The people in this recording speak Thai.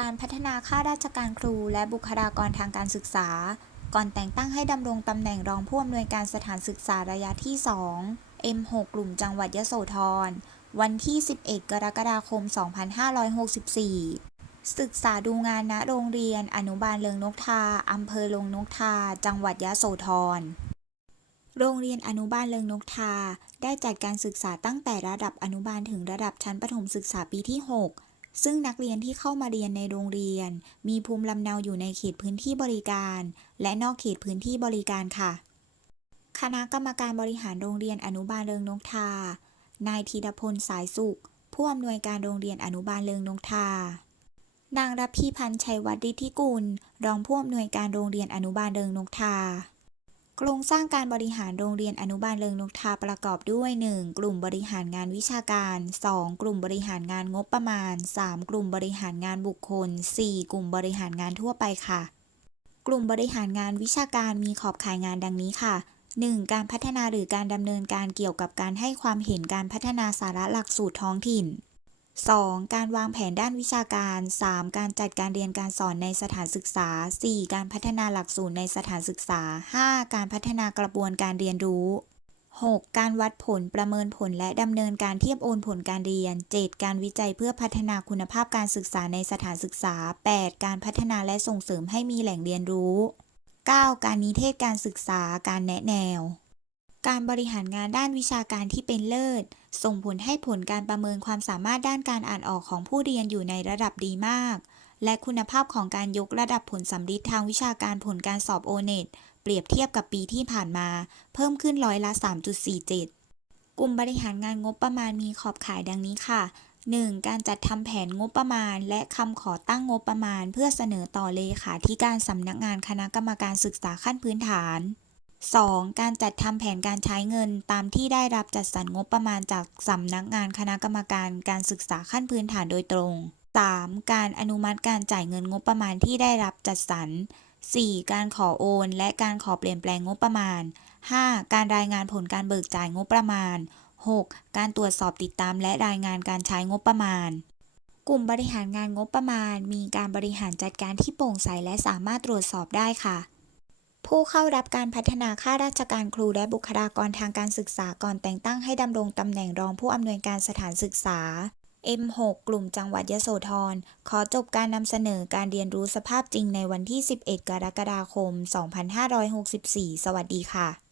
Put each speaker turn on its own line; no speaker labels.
การพัฒนาข้าราชการครู และบุคลากรทางการศึกษา ก่อนแต่งตั้งให้ดำรงตำแหน่งรองผู้อำนวยการสถานศึกษาระยะที่ 2 M6 กลุ่มจังหวัดยโสธร วันที่ 11 กรกฎาคม 2564 ศึกษาดูงานณโรงเรียน อนุบาลเลิงนกทาอำเภอลงนกทา จังหวัดยโสธรโรงเรียนอนุบาลเลิงนกทา ได้จัดการศึกษาตั้งแต่ระดับอนุบาลถึงระดับชั้นประถมศึกษาปีที่ 6 ซึ่งนักเรียนที่เข้ามาเรียนในโรงเรียน มีภูมิลำเนาอยู่ในเขตพื้นที่บริการ และนอกเขตพื้นที่บริการค่ะ คณะกรรมการบริหารโรงเรียนอนุบาลเลิงนกทา นายธีรพลสายสุข ผู้อำนวยการโรงเรียนอนุบาลเลิงนกทานางรับพีพันธ์ชัยวัฒน์ฤทธิกุล รองผู้อำนวยการโรงเรียนอนุบาลเลิงนกทา โครงสร้างการบริหารโรงเรียนอนุบาลเลิงนกทาประกอบด้วย 1. กลุ่มบริหารงานวิชาการ 2. กลุ่มบริหารงานงบประมาณ 3. กลุ่มบริหารงานบุคคล 4. กลุ่มบริหารงานทั่วไปค่ะ กลุ่มบริหารงานวิชาการมีขอบข่ายงานดังนี้ค่ะ 1. การพัฒนาหรือการดำเนินการเกี่ยวกับการให้ความเห็นการพัฒนาสาระหลักสูตรท้องถิ่น 2. การวางแผนด้านวิชาการ 3. การจัดการเรียนการสอนในสถานศึกษา 4. การพัฒนาหลักสูตรในสถานศึกษา 5. การพัฒนากระบวนการเรียนรู้ 6. การวัดผลประเมินผลและดำเนินการเทียบโอนผลการเรียน 7. การวิจัยเพื่อพัฒนาคุณภาพการศึกษาในสถานศึกษา 8. การพัฒนาและส่งเสริมให้มีแหล่งเรียนรู้ 9. การนิเทศการศึกษา การแนะแนว การบริหารงานด้านวิชาการที่เป็นเลิศ ส่งผลให้ผลการประเมินความสามารถด้านการอ่านออกของผู้เรียนอยู่ในระดับดีมาก และคุณภาพของการยกระดับผลสำลิดทางวิชาการผลการสอบโอเน็ตเปรียบเทียบกับปีที่ผ่านมา เพิ่มขึ้นร้อยละ 3.47 กลุ่มบริหารงานงบประมาณมีขอบข่ายดังนี้ค่ะ 1. การจัดทำแผนงบประมาณ และคำขอตั้งงบประมาณ เพื่อเสนอต่อเลขาธิการสำนักงานคณะกรรมการศึกษาขั้นพื้นฐาน 2. การจัดทำแผนการใช้เงินตามที่ได้รับจัดสรรงบประมาณจากสำนักงานคณะกรรมการการศึกษาขั้นพื้นฐานโดยตรง 3. การอนุมัติการจ่ายเงินงบประมาณที่ได้รับจัดสรร 4. การขอโอน และการขอเปลี่ยนแปลงงบประมาณ 5. การรายงานผลการเบิกจ่ายงบประมาณ 6. การตรวจสอบติดตามและรายงานการใช้งบประมาณ กลุ่มบริหารงานงบประมาณ มีการบริหารจัดการที่โปร่งใสและสามารถตรวจสอบได้ค่ะ ผู้เข้ารับการพัฒนาข้าราชการครูและบุคลากรทางการศึกษาก่อนแต่งตั้งให้ดำรงตำแหน่งรองผู้อำนวยการสถานศึกษา M6 กลุ่มจังหวัดยโสธร ขอจบการนำเสนอการเรียนรู้สภาพจริงในวันที่ 11 กรกฎาคม 2564 สวัสดีค่ะ